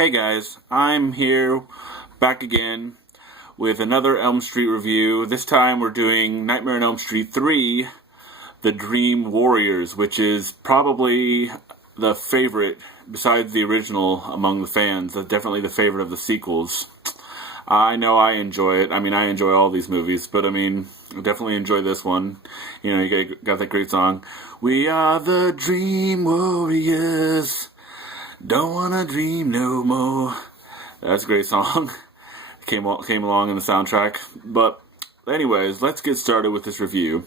Hey guys, I'm here back again with another Elm Street review. This time we're doing Nightmare on Elm Street 3, The Dream Warriors, which is probably the favorite, besides the original, among the fans. That's definitely the favorite of the sequels. I know I enjoy it. I enjoy all these movies, but I definitely enjoy this one. You know, you got that great song. We are the Dream Warriors. Don't wanna dream no more. That's a great song. came along in the soundtrack. But anyways, let's get started with this review.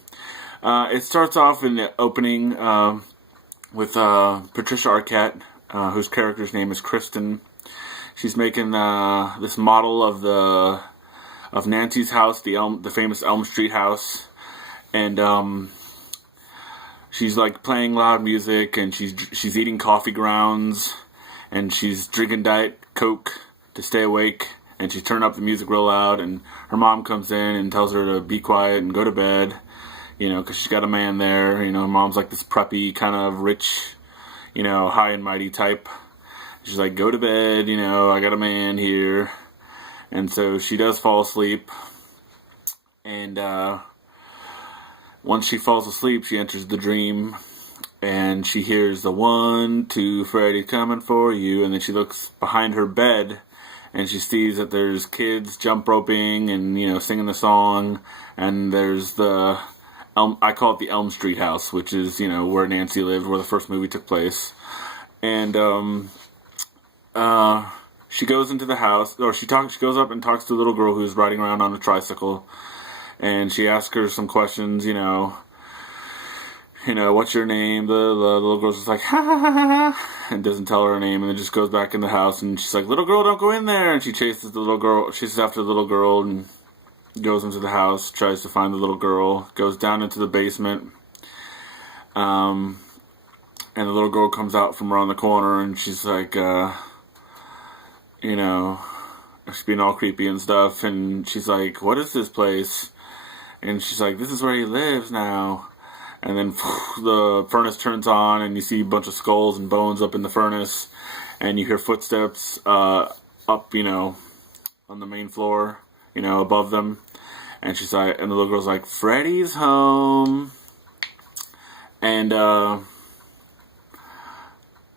It starts off in the opening with Patricia Arquette, whose character's name is Kristen. She's making this model of Nancy's house, the famous Elm Street house, and she's like playing loud music, and she's eating coffee grounds, and she's drinking Diet Coke to stay awake, and she's turning up the music real loud, and her mom comes in and tells her to be quiet and go to bed, you know, because she's got a man there. You know, her mom's like this preppy, kind of rich, you know, high and mighty type. She's like, go to bed, you know, I got a man here. And so she does fall asleep, and once she falls asleep, she enters the dream, and she hears the 1, 2, Freddy coming for you, and then she looks behind her bed, and she sees that there's kids jump roping and, you know, singing the song, and there's I call it the Elm Street house, which is, you know, where Nancy lived, where the first movie took place. And she goes into the house, or she goes up and talks to a little girl who's riding around on a tricycle, and she asks her some questions, you know, what's your name? The little girl's just like, ha ha ha ha, and doesn't tell her name, and then just goes back in the house, and she's like, little girl, don't go in there, and she chases after the little girl, and goes into the house, tries to find the little girl, goes down into the basement, and the little girl comes out from around the corner, and she's like, you know, she's being all creepy and stuff, and she's like, what is this place? And she's like, this is where he lives now. And then the furnace turns on, and you see a bunch of skulls and bones up in the furnace, and you hear footsteps up, you know, on the main floor, you know, above them. And she's like, and the little girl's like, Freddy's home. And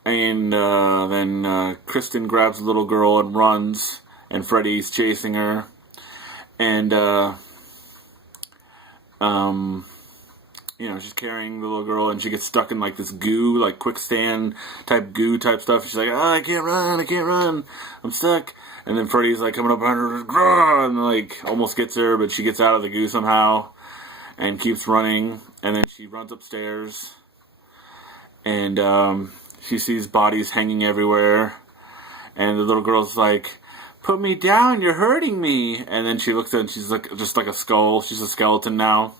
then Kristen grabs the little girl and runs, and Freddy's chasing her, and you know, she's carrying the little girl, and she gets stuck in like this goo, like quicksand type goo type stuff. She's like, oh, I can't run, I'm stuck. And then Freddy's like coming up behind her, and like almost gets her, but she gets out of the goo somehow, and keeps running. And then she runs upstairs, and she sees bodies hanging everywhere, and the little girl's like, put me down, you're hurting me. And then she looks at it, and she's like, just like a skull. She's a skeleton now.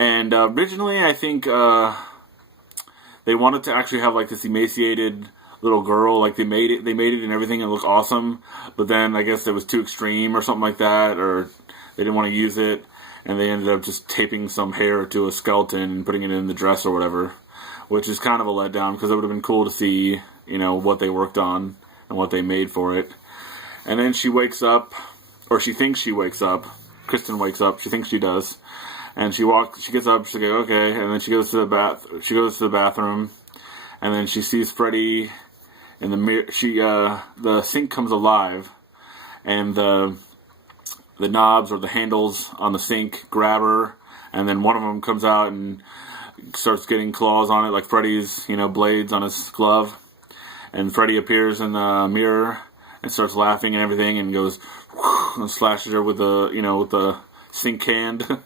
And originally, I think they wanted to actually have like this emaciated little girl. Like they made it and everything, and it looked awesome. But then I guess it was too extreme or something like that, or they didn't want to use it, and they ended up just taping some hair to a skeleton and putting it in the dress or whatever, which is kind of a letdown, because it would have been cool to see, you know, what they worked on and what they made for it. And then she wakes up, or she thinks she wakes up. Kristen wakes up. She thinks she does. And she gets up, she's like, okay, and then she goes to the bathroom, and then she sees Freddy in the mirror. The sink comes alive, and the knobs or the handles on the sink grab her, and then one of them comes out and starts getting claws on it, like Freddy's, you know, blades on his glove. And Freddy appears in the mirror and starts laughing and everything, and goes and slashes her with the sink hand.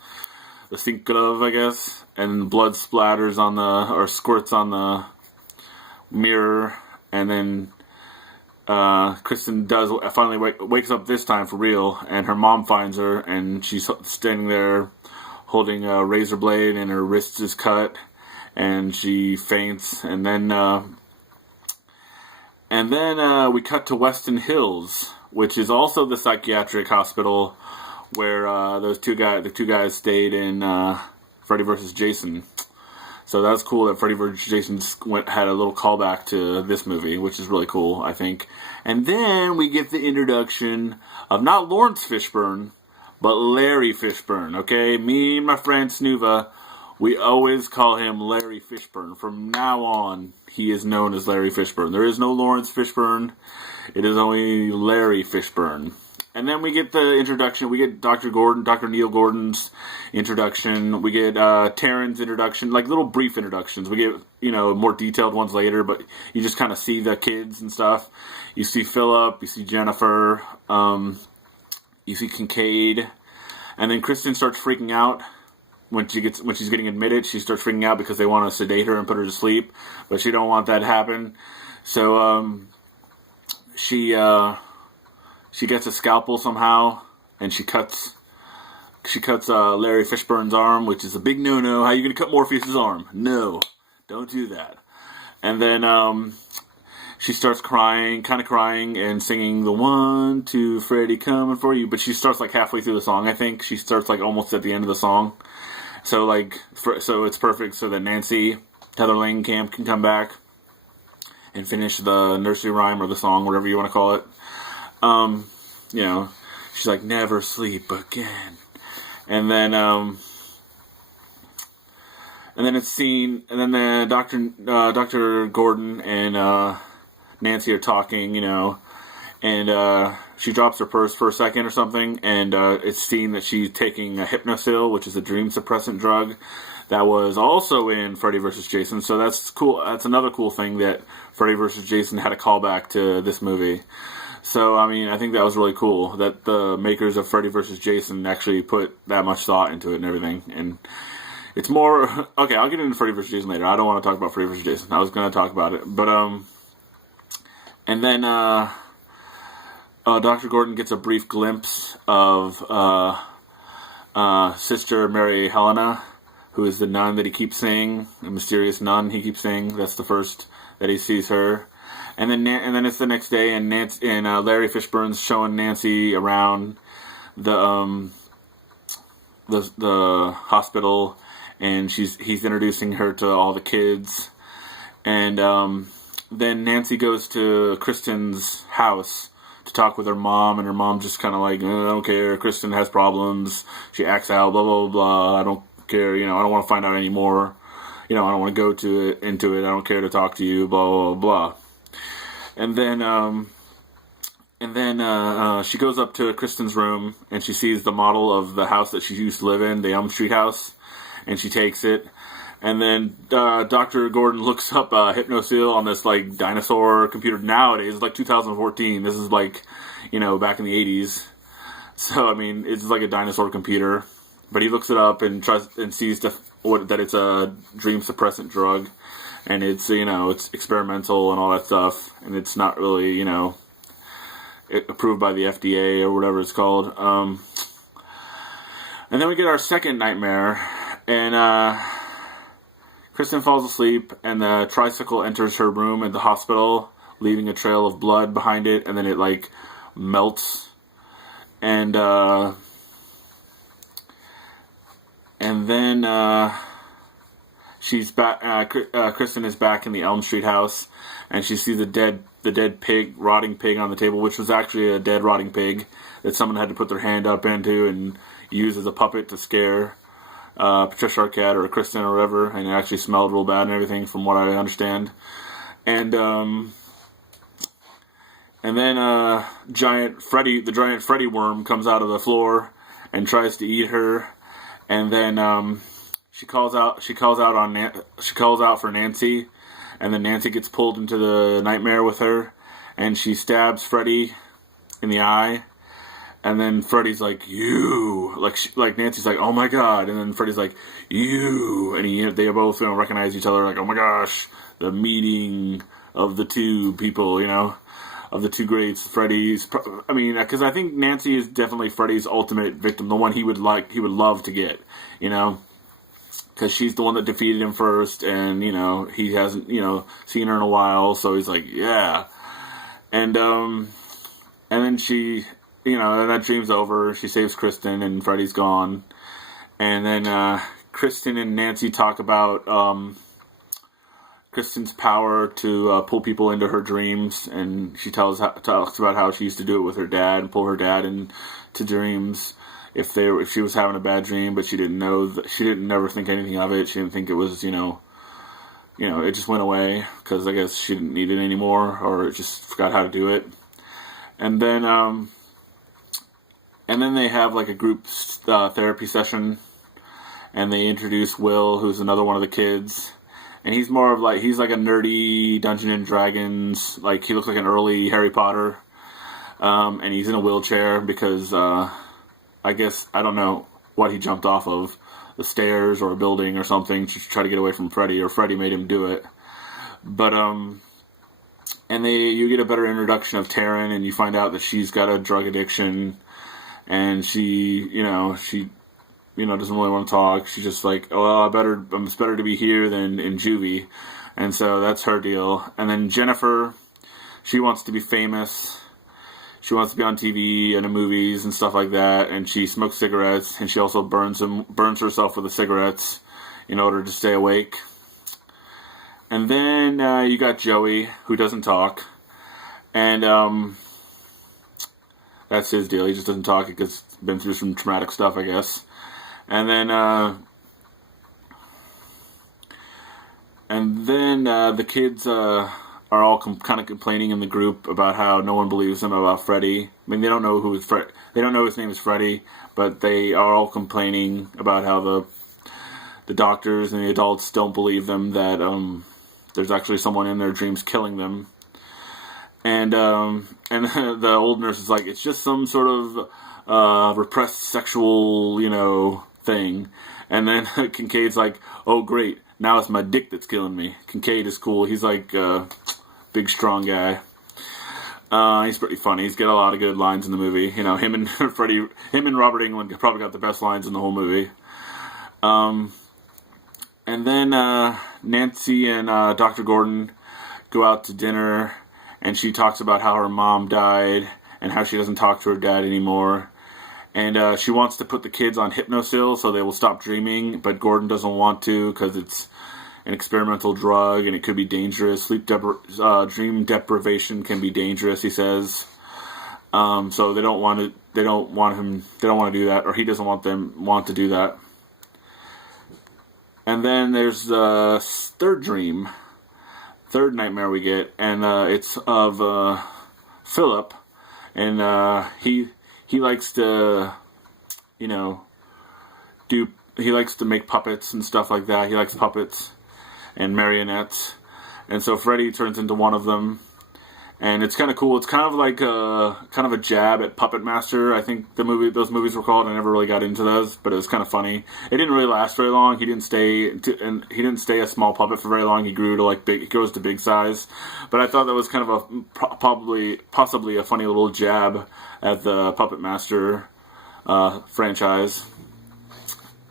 The sink glove, I guess, and blood splatters squirts on the mirror, and then Kristen finally wakes up this time for real, and her mom finds her, and she's standing there holding a razor blade, and her wrist is cut, and she faints, and then we cut to Weston Hills, which is also the psychiatric hospital where the two guys stayed in Freddy vs. Jason. So that's cool that Freddy vs. Jason had a little callback to this movie, which is really cool, I think. And then we get the introduction of not Lawrence Fishburne, but Larry Fishburne, okay? Me and my friend Snuva, we always call him Larry Fishburne. From now on, he is known as Larry Fishburne. There is no Lawrence Fishburne. It is only Larry Fishburne. And then we get the introduction. We get Dr. Neil Gordon's introduction. We get Taryn's introduction, like little brief introductions. We get, more detailed ones later, but you just kind of see the kids and stuff. You see Philip, you see Jennifer, you see Kincaid, and then Kristen starts freaking out when she's getting admitted. She starts freaking out because they want to sedate her and put her to sleep, but she don't want that to happen. So she gets a scalpel somehow, and she cuts Larry Fishburne's arm, which is a big no-no. How are you going to cut Morpheus' arm? No, don't do that. And then she starts crying, and singing the 1, 2, Freddy coming for you. But she starts like halfway through the song, I think. She starts like almost at the end of the song. So so it's perfect so that Nancy Heather Langenkamp can come back and finish the nursery rhyme or the song, whatever you want to call it. She's like, never sleep again. And then the Dr. Gordon and Nancy are talking, and she drops her purse for a second or something, and it's seen that she's taking a Hypnosil, which is a dream suppressant drug that was also in Freddy vs. Jason. So that's cool. That's another cool thing that Freddy vs. Jason had a callback to this movie. So, I think that was really cool that the makers of Freddy vs. Jason actually put that much thought into it and everything. And it's more... Okay, I'll get into Freddy vs. Jason later. I don't want to talk about Freddy vs. Jason. I was going to talk about it. But, and then, Dr. Gordon gets a brief glimpse of, Sister Mary Helena, who is the nun that he keeps seeing, the mysterious nun he keeps seeing. That's the first that he sees her. And then it's the next day, and Larry Fishburne's showing Nancy around the hospital, and he's introducing her to all the kids, and then Nancy goes to Kristen's house to talk with her mom, and her mom just kind of like, I don't care, Kristen has problems, she acts out, blah blah blah, I don't care, I don't want to find out anymore, I don't want to go into it, I don't care to talk to you, blah blah blah. And then she goes up to Kristen's room, and she sees the model of the house that she used to live in, the Elm Street house, and she takes it. And then Dr. Gordon looks up Hypnosil on this like dinosaur computer. Nowadays, it's like 2014. This is like, back in the 80s. So it's like a dinosaur computer. But he looks it up and sees that it's a dream suppressant drug. And it's, it's experimental and all that stuff. And it's not really, approved by the FDA or whatever it's called. And then we get our second nightmare. And Kristen falls asleep. And the tricycle enters her room at the hospital, leaving a trail of blood behind it. And then it, melts. And then... she's back. Kristen is back in the Elm Street house, and she sees the dead rotting pig on the table, which was actually a dead rotting pig that someone had to put their hand up into and use as a puppet to scare Patricia Arquette or Kristen or whatever, and it actually smelled real bad and everything, from what I understand. And then the giant Freddy worm comes out of the floor and tries to eat her, and then She calls out for Nancy, and then Nancy gets pulled into the nightmare with her, and she stabs Freddy in the eye, and then Freddy's like, you, like Nancy's like, oh my god, and then Freddy's like, you, and they both recognize each other, like, oh my gosh, the meeting of the two people, of the two greats. Freddy's, because I think Nancy is definitely Freddy's ultimate victim, the one he would love to get, because she's the one that defeated him first, and, he hasn't, seen her in a while, so he's like, yeah. And then she, that dream's over, she saves Kristen, and Freddy's gone. And then Kristen and Nancy talk about Kristen's power to pull people into her dreams, and she talks about how she used to do it with her dad and pull her dad into dreams if she was having a bad dream, but she didn't never think anything of it. She didn't think it was it just went away because I guess she didn't need it anymore, or just forgot how to do it. And then they have like a group therapy session, and they introduce Will, who's another one of the kids. And he's more of he's like a nerdy Dungeons and Dragons, like he looks like an early Harry Potter. And he's in a wheelchair because, I guess, I don't know what he jumped off of, the stairs or a building or something to try to get away from Freddy, or Freddy made him do it. But, and you get a better introduction of Taryn, and you find out that she's got a drug addiction, and she doesn't really want to talk. She's just like, oh, it's better to be here than in juvie. And so that's her deal. And then Jennifer, she wants to be famous. She wants to be on TV and in movies and stuff like that. And she smokes cigarettes, and she also burns herself with the cigarettes in order to stay awake. And then you got Joey, who doesn't talk. And that's his deal. He just doesn't talk because he's been through some traumatic stuff, I guess. And then the kids are all kind of complaining in the group about how no one believes them about Freddy. I mean, they don't know they don't know his name is Freddy, but they are all complaining about how the doctors and the adults don't believe them that there's actually someone in their dreams killing them. And the old nurse is like, it's just some sort of repressed sexual, thing. And then Kincaid's like, oh great, now it's my dick that's killing me. Kincaid is cool. He's like a big strong guy. He's pretty funny. He's got a lot of good lines in the movie. Him and Robert Englund probably got the best lines in the whole movie. And then Nancy and Dr. Gordon go out to dinner, and she talks about how her mom died and how she doesn't talk to her dad anymore. And she wants to put the kids on Hypnosil so they will stop dreaming, but Gordon doesn't want to because it's an experimental drug and it could be dangerous. Dream deprivation can be dangerous, he says. So they don't want to do that, or he doesn't want to do that. And then there's the third nightmare we get, and it's of Philip, and he likes to, he likes to make puppets and stuff like that. He likes puppets and marionettes. And so Freddy turns into one of them. And it's kind of cool. It's kind of like a jab at Puppet Master, I think those movies were called. I never really got into those, but it was kind of funny. It didn't really last very long. He didn't stay a small puppet for very long. He grew to he goes to big size. But I thought that was kind of possibly a funny little jab at the Puppet Master franchise.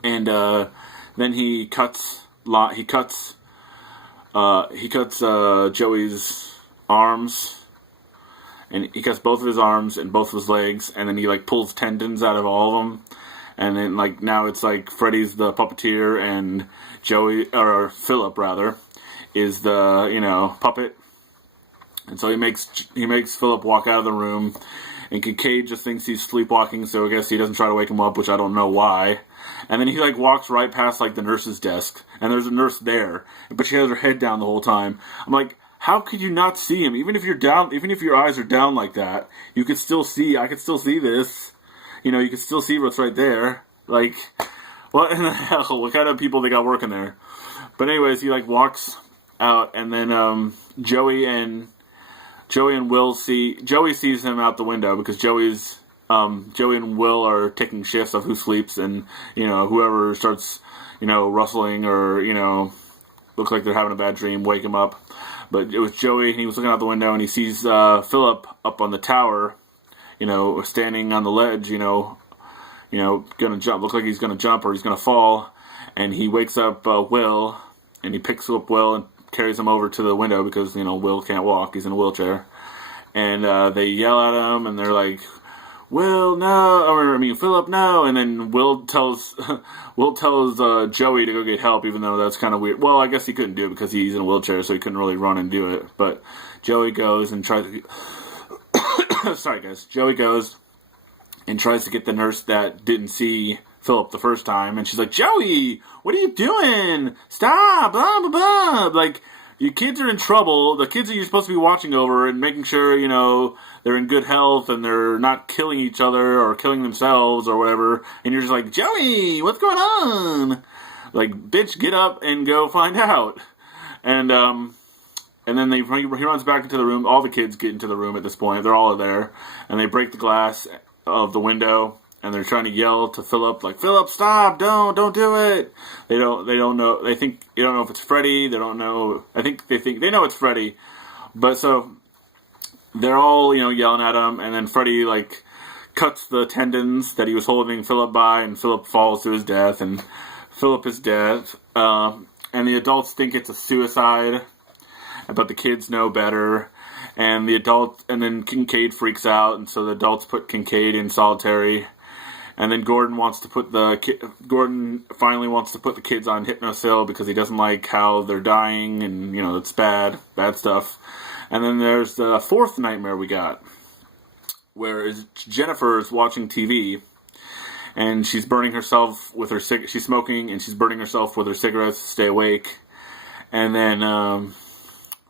And then he cuts Joey's arms. And he cuts both of his arms and both of his legs, and then he pulls tendons out of all of them. And then now it's Freddy's the puppeteer, and Philip rather, is the puppet. And so he makes Philip walk out of the room, and Kincaid just thinks he's sleepwalking, so I guess he doesn't try to wake him up, which I don't know why. And then he walks right past the nurse's desk, and there's a nurse there, but she has her head down the whole time. I'm like, how could you not see him? Even if your eyes are down like that, you could still see. I could still see this. You could still see what's right there. What in the hell? What kind of people they got working there? But anyways, he walks out, and then Joey and Will Joey sees him out the window because Joey and Will are taking shifts of who sleeps, and whoever starts rustling or looks like they're having a bad dream, wake him up. But it was Joey, and he was looking out the window, and he sees Philip up on the tower, standing on the ledge, gonna jump. Look like he's gonna jump or he's gonna fall. And he wakes up Will, and he picks up Will and carries him over to the window because Will can't walk; he's in a wheelchair. And they yell at him, and they're like, Will, no, or I mean, Philip, no, and then Will tells Joey to go get help, even though that's kind of weird. Well, I guess he couldn't do it because he's in a wheelchair, so he couldn't really run and do it. But Joey goes and tries to... Sorry, guys. Joey goes and tries to get the nurse that didn't see Philip the first time, and she's like, Joey, what are you doing? Stop, blah, blah, blah. Like, your kids are in trouble. The kids that you're supposed to be watching over and making sure, you know, they're in good health and they're not killing each other or killing themselves or whatever. And you're just like, Joey, what's going on? Like, bitch, get up and go find out. And then he runs back into the room. All the kids get into the room at this point. They're all there. And they break the glass of the window. And they're trying to yell to Philip, like, Philip, stop, don't do it. They don't know, they think, you don't know if it's Freddy, they don't know, they know it's Freddy. But so, they're all, you know, yelling at him, and then Freddy, like, cuts the tendons that he was holding Philip by, and Philip falls to his death, and Philip is dead. And the adults think it's a suicide, but the kids know better. And then Kincaid freaks out, and so the adults put Kincaid in solitary. And then Gordon finally wants to put the kids on Hypnosil because he doesn't like how they're dying, and, you know, it's bad stuff. And then there's the fourth nightmare we got, where Jennifer is watching TV, and she's burning herself with her she's smoking, and she's burning herself with her cigarettes to stay awake. And then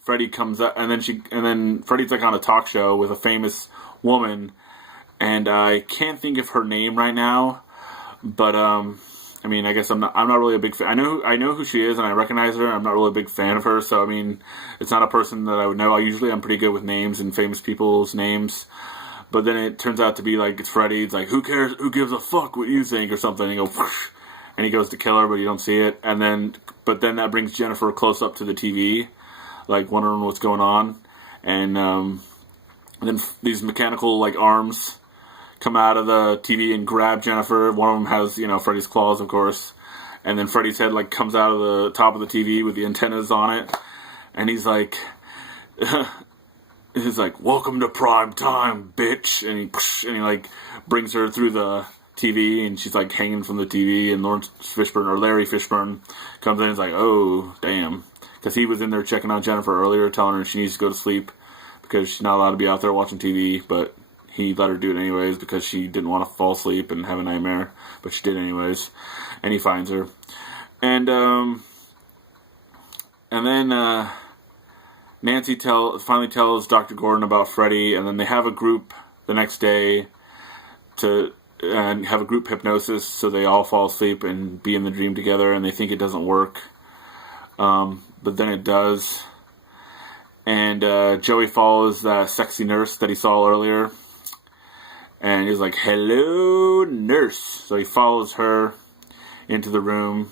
Freddy comes up, and then Freddy's like on a talk show with a famous woman. And I can't think of her name right now, but I mean, I guess I'm not really a big fan. I know who she is, and I recognize her. I'm not really a big fan of her, so I mean, it's not a person that I would know. I'm pretty good with names and famous people's names, but then it turns out to be like it's Freddy. It's like, who cares? Who gives a fuck what you think or something? And he goes, whoosh, and he goes to kill her, but you don't see it. But then that brings Jennifer close up to the TV, like wondering what's going on, and then these mechanical like arms come out of the TV and grab Jennifer. One of them has, you know, Freddy's claws, of course. And then Freddy's head, like, comes out of the top of the TV with the antennas on it. And he's like, welcome to prime time, bitch. And he like, brings her through the TV, and she's, like, hanging from the TV. And Larry Fishburne comes in and is like, oh, damn. Because he was in there checking on Jennifer earlier, telling her she needs to go to sleep because she's not allowed to be out there watching TV, but he let her do it anyways because she didn't want to fall asleep and have a nightmare, but she did anyways. And he finds her, and then Nancy finally tells Dr. Gordon about Freddy, and then they have a group the next day and have a group hypnosis, so they all fall asleep and be in the dream together, and they think it doesn't work, but then it does. And Joey follows that sexy nurse that he saw earlier. And he's like, hello, nurse. So he follows her into the room.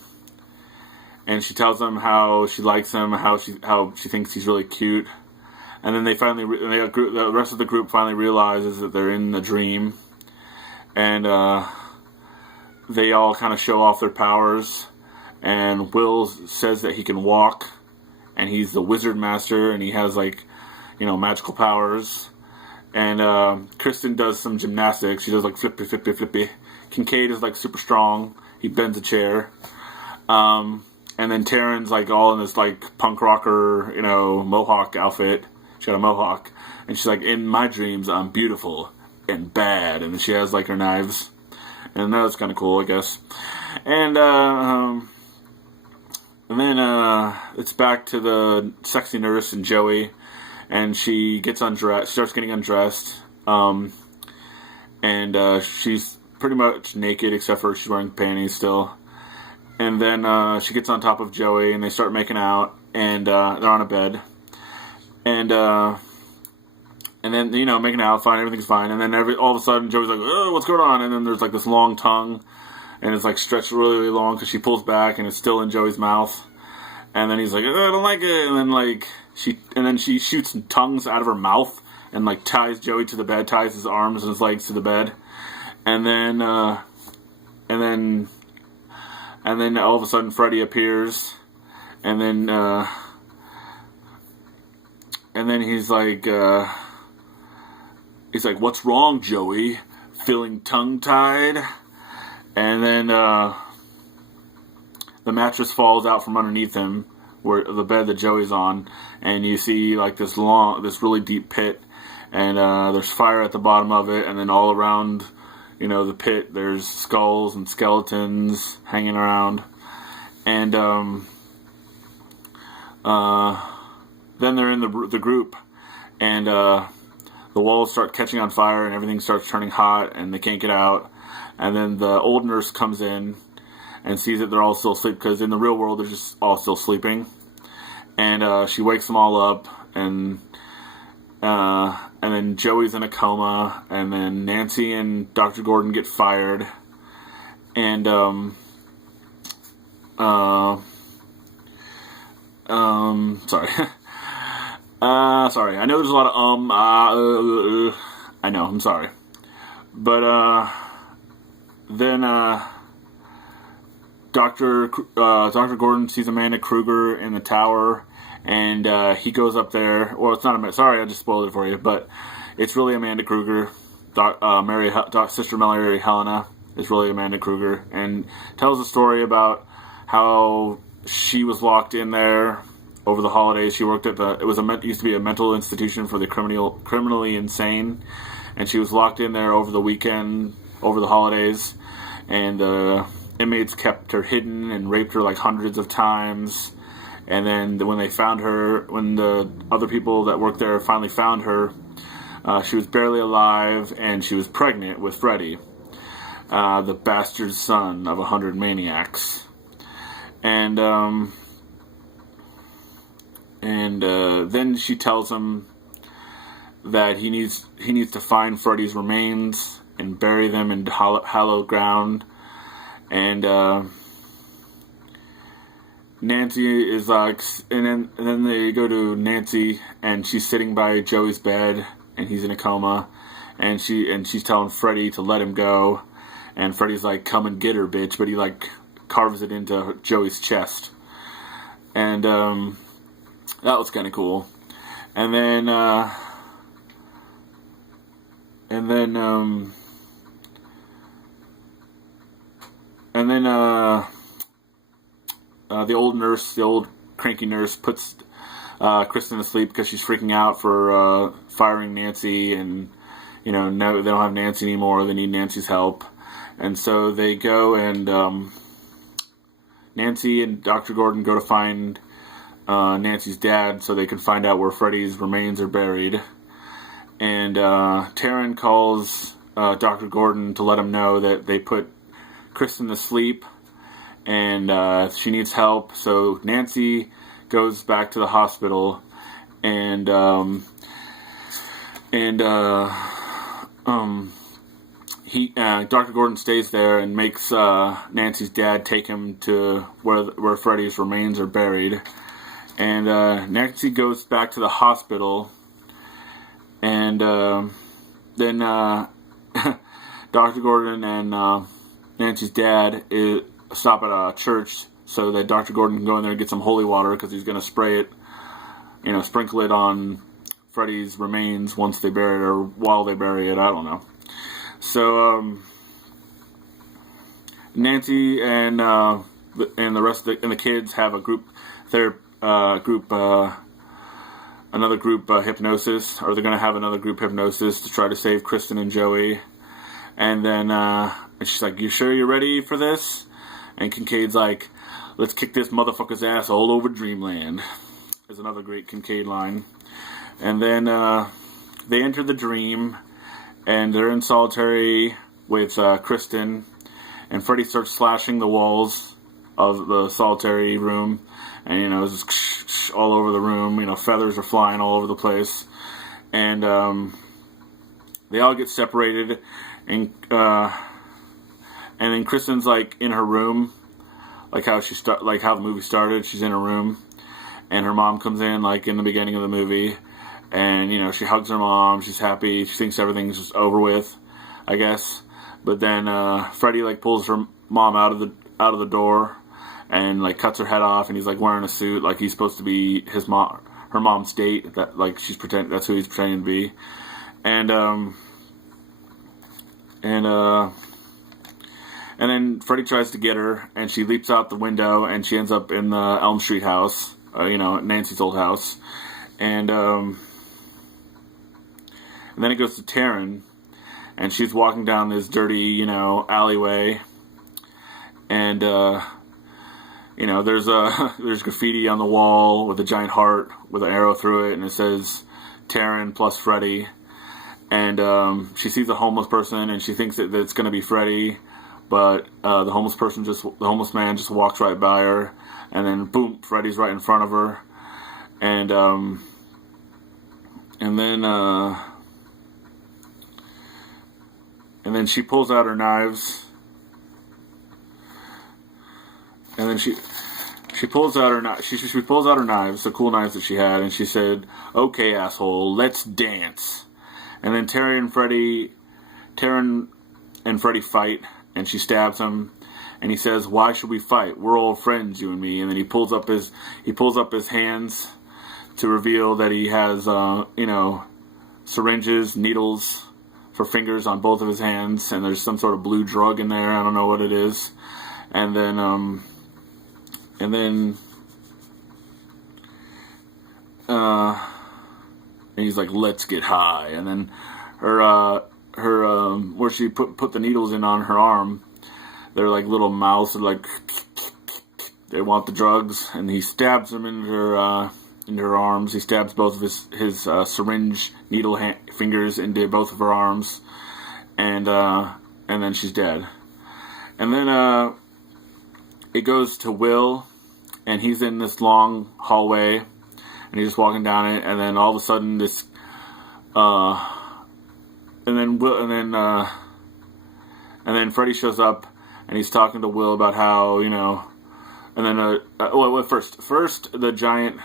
And she tells him how she likes him, how she thinks he's really cute. And then the rest of the group finally realizes that they're in the dream. And they all kind of show off their powers. And Will says that he can walk. And he's the wizard master. And he has, like, you know, magical powers. And Kristen does some gymnastics. She does like flippy, flippy, flippy. Kincaid is like super strong. He bends a chair. And then Taryn's like all in this like punk rocker, you know, mohawk outfit. She got a mohawk. And she's like, in my dreams, I'm beautiful and bad. And she has like her knives. And that was kind of cool, I guess. And then it's back to the sexy nurse and Joey. And she gets undressed, starts getting undressed, and she's pretty much naked except for she's wearing panties still. And then she gets on top of Joey, and they start making out, and they're on a bed. And then, you know, making out, fine, everything's fine. And then all of a sudden, Joey's like, oh, what's going on? And then there's like this long tongue, and it's like stretched really, really long because she pulls back, and it's still in Joey's mouth. And then he's like, oh, I don't like it. And then like she shoots tongues out of her mouth and like ties Joey to the bed, ties his arms and his legs to the bed. And then all of a sudden Freddy appears, and then he's like, what's wrong, Joey? feeling tongue-tied, and then the mattress falls out from underneath him, where the bed that Joey's on, and you see like this really deep pit, and there's fire at the bottom of it, and then all around, the pit, there's skulls and skeletons hanging around, and then they're in the group, and the walls start catching on fire, and everything starts turning hot, and they can't get out, and then the old nurse comes in and sees that they're all still asleep, because in the real world they're just all still sleeping, and she wakes them all up, and then Joey's in a coma, and then Nancy and Dr. Gordon get fired, and sorry. Sorry. I know there's a lot of I know. I'm sorry. But then Dr. Gordon sees Amanda Kruger in the tower, and he goes up there. Well, it's not sorry, I just spoiled it for you, but it's really Amanda Kruger. Sister Mary Helena is really Amanda Kruger, and tells a story about how she was locked in there over the holidays. She worked at it used to be a mental institution for the criminally insane, and she was locked in there over the weekend, over the holidays, and the inmates kept her hidden and raped her like hundreds of times. And then when they found her, when the other people that worked there finally found her, she was barely alive, and she was pregnant with Freddy, the bastard son of 100 maniacs. And then she tells him that he needs to find Freddy's remains and bury them in hallowed ground. And Nancy is like, and then they go to Nancy, and she's sitting by Joey's bed, and he's in a coma, and she's telling Freddy to let him go, and Freddy's like, "Come and get her, bitch," but he like carves it into Joey's chest, and that was kind of cool. And then the old cranky nurse puts Kristen to sleep because she's freaking out for firing Nancy, and no, they don't have Nancy anymore. They need Nancy's help, and so they go, and Nancy and Dr. Gordon go to find Nancy's dad so they can find out where Freddy's remains are buried. And Taryn calls Dr. Gordon to let him know that they put Kristen to sleep, and she needs help. So Nancy goes back to the hospital, and Dr. Gordon stays there and makes Nancy's dad take him to where Freddy's remains are buried. And Nancy goes back to the hospital, and then Dr. Gordon and Nancy's dad stop at a church so that Dr. Gordon can go in there and get some holy water, because he's going to spray it, sprinkle it on Freddy's remains once they bury it, or while they bury it, I don't know. So Nancy and the rest of the kids have a group another group hypnosis, or they're going to have another group hypnosis to try to save Kristen and Joey. And then she's like, "You sure you're ready for this?" And Kincaid's like, "Let's kick this motherfucker's ass all over Dreamland." Is another great Kincaid line. And then they enter the dream, and they're in solitary with Kristen, and Freddy starts slashing the walls of the solitary room, and it's just all over the room. Feathers are flying all over the place, and they all get separated, and then Kristen's like in her room, like how the movie started. She's in her room, and her mom comes in like in the beginning of the movie, and she hugs her mom. She's happy. She thinks everything's just over with, I guess. But then Freddy like pulls her mom out of the door, and like cuts her head off, and he's like wearing a suit, like he's supposed to be her mom's date. That like that's who he's pretending to be, and And then Freddy tries to get her, and she leaps out the window, and she ends up in the Elm Street house, Nancy's old house. And then it goes to Taryn, and she's walking down this dirty, alleyway. And, there's graffiti on the wall with a giant heart with an arrow through it, and it says Taryn plus Freddy. And she sees a homeless person, and she thinks that it's going to be Freddy. But the homeless man just walks right by her, and then boom, Freddy's right in front of her, and then she pulls out her knives, and then she pulls out her knives, the cool knives that she had, and she said, "Okay, asshole, let's dance." And then Taryn and Freddy fight. And she stabs him, and he says, "Why should we fight? We're old friends, you and me." And then he pulls up his hands to reveal that he has, syringes, needles for fingers on both of his hands, and there's some sort of blue drug in there. I don't know what it is. And then he's like, "Let's get high." And then her where she put the needles in on her arm, they're like little mouths, they're like they want the drugs, and he stabs them into her arms. He stabs both of his syringe needle fingers into both of her arms, and then she's dead. And then it goes to Will, and he's in this long hallway, and he's just walking down it, and then all of a sudden this And then Freddy shows up, and he's talking to Will about how, and then first the giant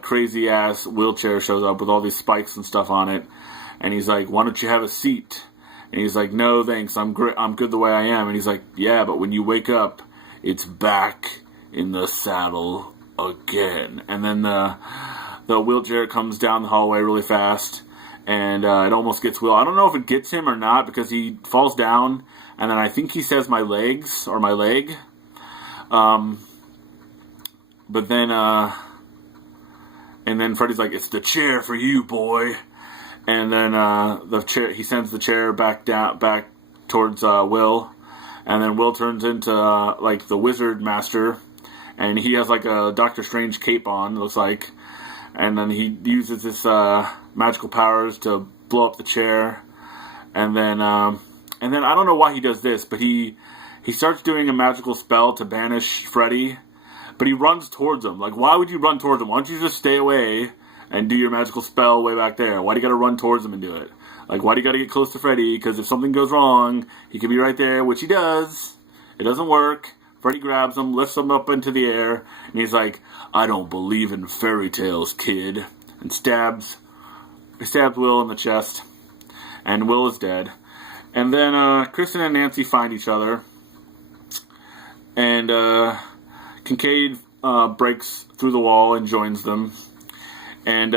crazy ass wheelchair shows up with all these spikes and stuff on it, and he's like, "Why don't you have a seat?" And he's like, "No, thanks. I'm good the way I am." And he's like, "Yeah, but when you wake up, it's back in the saddle again." And then the wheelchair comes down the hallway really fast. And it almost gets Will. I don't know if it gets him or not, because he falls down, and then I think he says "my legs" or "my leg." But then, and then Freddy's like, "It's the chair for you, boy." And then he sends the chair back towards Will, and then Will turns into like the Wizard Master, and he has like a Doctor Strange cape on, it looks like. And then he uses his magical powers to blow up the chair, and then I don't know why he does this, but he starts doing a magical spell to banish Freddy, but he runs towards him. Like, why would you run towards him? Why don't you just stay away and do your magical spell way back there? Why do you got to run towards him and do it? Like, why do you got to get close to Freddy? Because if something goes wrong, he could be right there, which he does. It doesn't work. Freddy grabs him, lifts him up into the air, and he's like, "I don't believe in fairy tales, kid," and stabs Will in the chest, and Will is dead. And then Kristen and Nancy find each other, and Kincaid breaks through the wall and joins them, and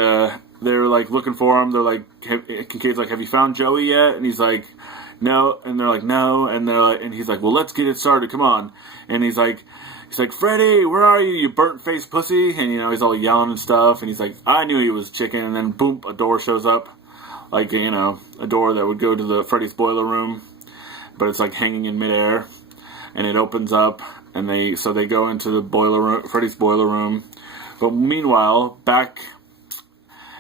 they're like looking for him. They're like, Kincaid's like, "Have you found Joey yet?" And he's like, "No," and they're like, "No," and he's like, "Well, let's get it started. Come on." And he's like, "Freddy, where are you, you burnt-faced pussy?" And he's all yelling and stuff. And he's like, "I knew he was chicken." And then boom, a door shows up, like a door that would go to the Freddy's boiler room, but it's like hanging in midair, and it opens up, and they go into the boiler room, Freddy's boiler room. But meanwhile, back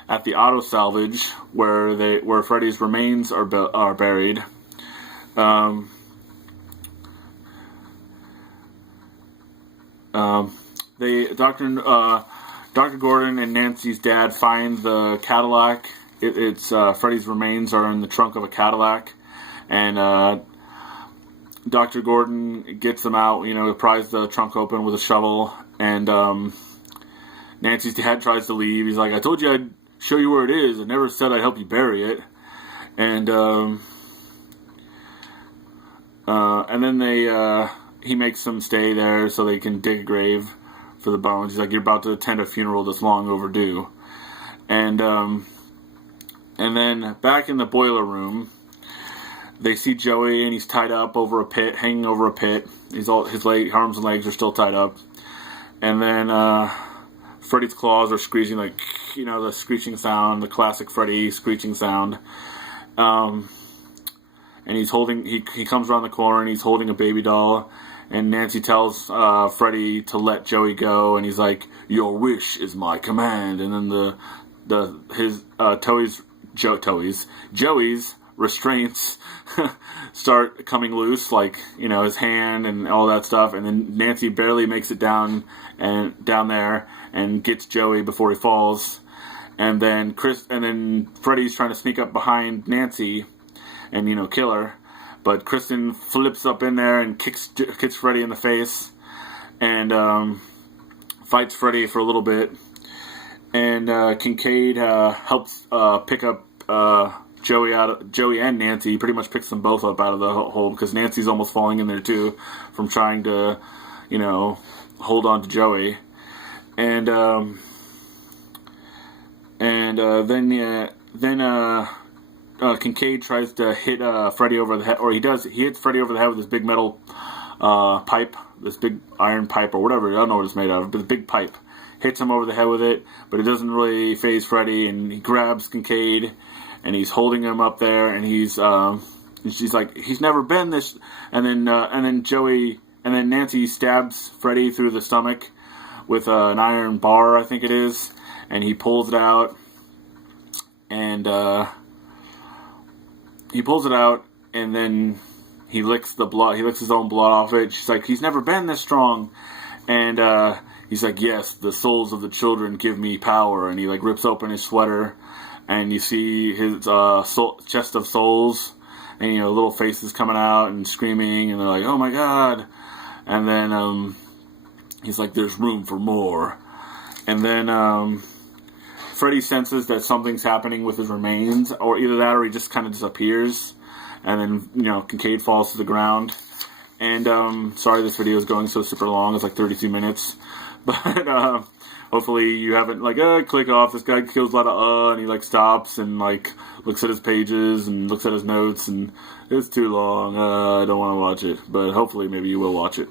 at the auto salvage where Freddy's remains are buried. Dr. Gordon and Nancy's dad find the Cadillac. It's Freddy's remains are in the trunk of a Cadillac, and Dr. Gordon gets them out. Pries the trunk open with a shovel, and Nancy's dad tries to leave. He's like, "I told you I'd show you where it is. I never said I'd help you bury it." And then he makes them stay there so they can dig a grave for the bones. He's like, "You're about to attend a funeral that's long overdue." And then back in the boiler room, they see Joey, and he's tied up over a pit, hanging over a pit. His arms and legs are still tied up. And then Freddy's claws are screeching, like, the screeching sound, the classic Freddy screeching sound. And he's holding, he comes around the corner, and he's holding a baby doll. And Nancy tells Freddy to let Joey go, and he's like, "Your wish is my command." And then Joey's restraints start coming loose, like, his hand and all that stuff. And then Nancy barely makes it down there and gets Joey before he falls. And then Freddy's trying to sneak up behind Nancy and kill her. But Kristen flips up in there and kicks Freddy in the face, and fights Freddy for a little bit. And Kincaid helps pick up Joey and Nancy. He pretty much picks them both up out of the hole, because Nancy's almost falling in there too from trying to, hold on to Joey. And then Kincaid tries to hit Freddy over the head, or he hits Freddy over the head with this big metal pipe, this big iron pipe or whatever, I don't know what it's made out of, but a big pipe. Hits him over the head with it, but it doesn't really faze Freddy, and he grabs Kincaid, and he's holding him up there, and she's like, "He's never been this," and then Nancy stabs Freddy through the stomach with an iron bar, I think it is, and he pulls it out, and then he licks the blood. He licks his own blood off it. She's like, "He's never been this strong," and he's like, "Yes, the souls of the children give me power." And he like rips open his sweater, and you see his chest of souls, and little faces coming out and screaming, and they're like, "Oh my god!" And then he's like, "There's room for more." And then Freddy senses that something's happening with his remains, or either that or he just kind of disappears. And then, Kincaid falls to the ground. And, sorry this video is going so super long. It's like 32 minutes. But, hopefully you haven't, click off. This guy kills a lot of, and he, stops and, looks at his pages and looks at his notes. And it's too long. I don't want to watch it. But hopefully maybe you will watch it.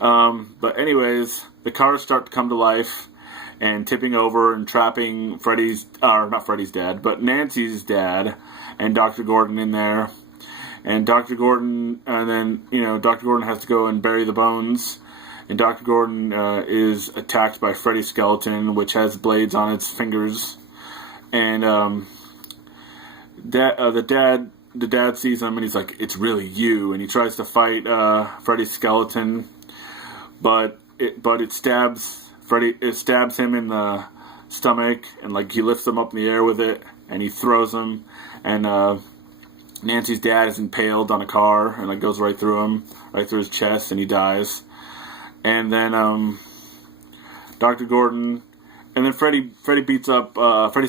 But anyways, the cars start to come to life and tipping over and trapping not Freddy's dad, but Nancy's dad and Dr. Gordon in there. And Dr. Gordon has to go and bury the bones. And Dr. Gordon is attacked by Freddy's skeleton, which has blades on its fingers. And the dad sees him, and he's like, "It's really you." And he tries to fight Freddy's skeleton, but it stabs Freddy. It stabs him in the stomach, and he lifts him up in the air with it, and he throws him, and Nancy's dad is impaled on a car, and goes right through him, right through his chest, and he dies. And then Dr. Gordon, and then Freddy's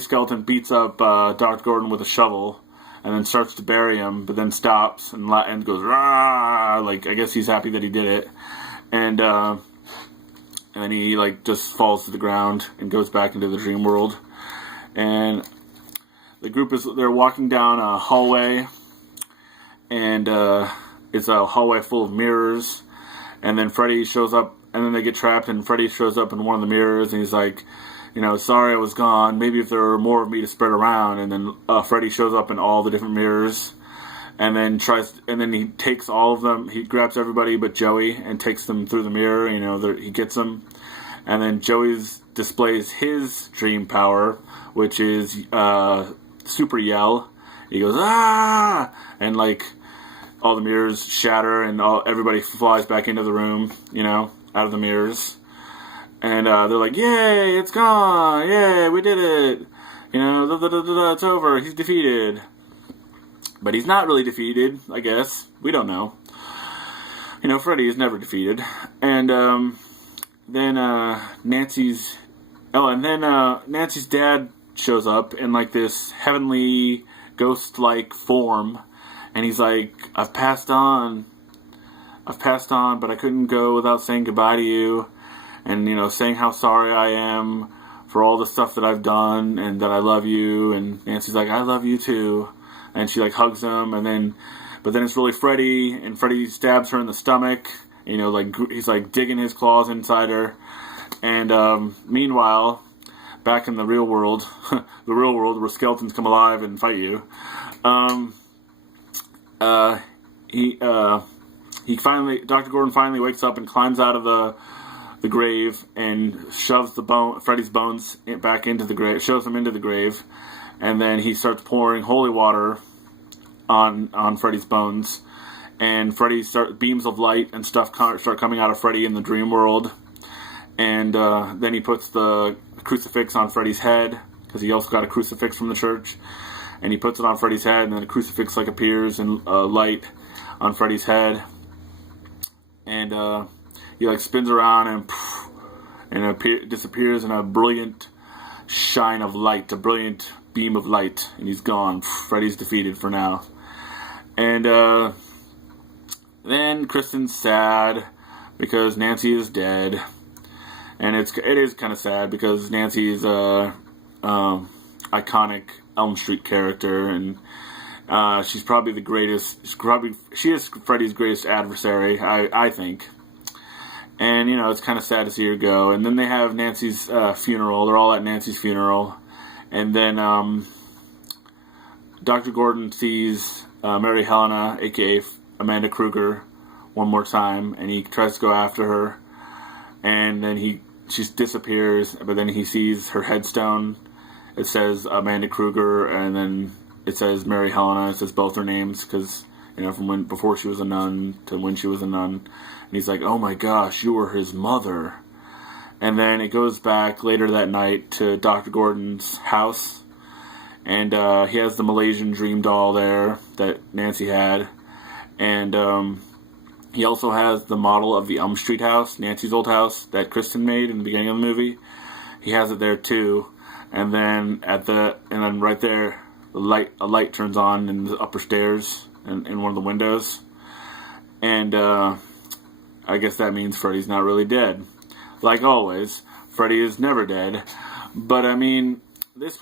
skeleton beats up Dr. Gordon with a shovel, and then starts to bury him, but then stops and goes, "Rah!" I guess he's happy that he did it, and then he just falls to the ground and goes back into the dream world. And the group they're walking down a hallway, and it's a hallway full of mirrors. And then Freddy shows up, and then they get trapped, and Freddy shows up in one of the mirrors, and he's like, "Sorry I was gone. Maybe if there were more of me to spread around." And then Freddy shows up in all the different mirrors, and then he takes all of them. He grabs everybody but Joey and takes them through the mirror. He gets them, and then Joey displays his dream power, which is super yell. He goes, "Ah!" And all the mirrors shatter, and everybody flies back into the room, out of the mirrors. And they're like, "Yay, it's gone! Yay, we did it! It's over. He's defeated." But he's not really defeated, I guess. We don't know. Freddy is never defeated. And then Nancy's dad shows up in this heavenly ghost-like form, and he's like, I've passed on, but I couldn't go without saying goodbye to you, and saying how sorry I am for all the stuff that I've done, and that I love you." And Nancy's like, "I love you too." And she hugs him, and then But then it's really Freddy, and Freddy stabs her in the stomach. You know, like he's like digging his claws inside her. And meanwhile, back in the real world, the real world where skeletons come alive and fight you, Dr. Gordon finally wakes up and climbs out of the grave and shoves Freddy's bones back into the grave, shoves him into the grave, and then he starts pouring holy water on Freddy's bones, and beams of light and stuff start coming out of Freddy in the dream world, and then he puts the crucifix on Freddy's head, because he also got a crucifix from the church, and he puts it on Freddy's head, and then a crucifix like appears in light on Freddy's head, and he like spins around and disappears in a brilliant shine of light, a brilliant beam of light, and he's gone. Freddy's defeated for now. And then Kristen's sad because Nancy is dead, and it is kind of sad because Nancy is a iconic Elm Street character, and she's probably the greatest. She is Freddy's greatest adversary, I think. And you know, it's kind of sad to see her go. And then they have Nancy's funeral. They're all at Nancy's funeral, and then Dr. Gordon sees Mary Helena, aka Amanda Kruger, one more time, and he tries to go after her, and then she disappears. But then he sees her headstone. It says Amanda Kruger, and then it says Mary Helena. It says both her names because, you know, from before she was a nun to when she was a nun. And he's like, "Oh my gosh, you were his mother." And then it goes back later that night to Dr. Gordon's house, and he has the Malaysian dream doll there that Nancy had, and he also has the model of the Elm Street house, Nancy's old house that Kristen made in the beginning of the movie. He has it there too, and then right there, a light turns on in the upper stairs in one of the windows, and I guess that means Freddy's not really dead. Like always, Freddy is never dead. But I mean, this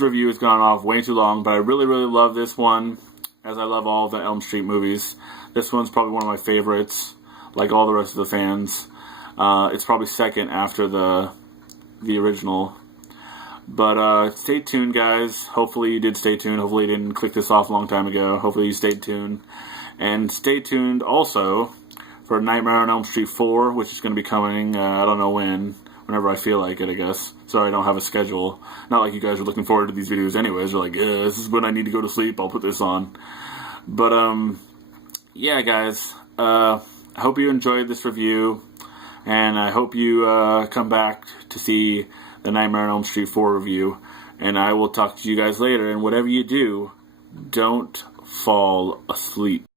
review has gone off way too long. But I really, really love this one, as I love all the Elm Street movies. This one's probably one of my favorites, like all the rest of the fans. It's probably second after the original. But stay tuned, guys. Hopefully you did stay tuned. Hopefully you didn't click this off a long time ago. Hopefully you stayed tuned. And stay tuned also for Nightmare on Elm Street 4, which is going to be coming, I don't know whenever I feel like it, I guess. Sorry, I don't have a schedule. Not like you guys are looking forward to these videos anyways. You're like, this is when I need to go to sleep, I'll put this on. But, yeah, guys. I hope you enjoyed this review, and I hope you come back to see the Nightmare on Elm Street 4 review. And I will talk to you guys later, and whatever you do, don't fall asleep.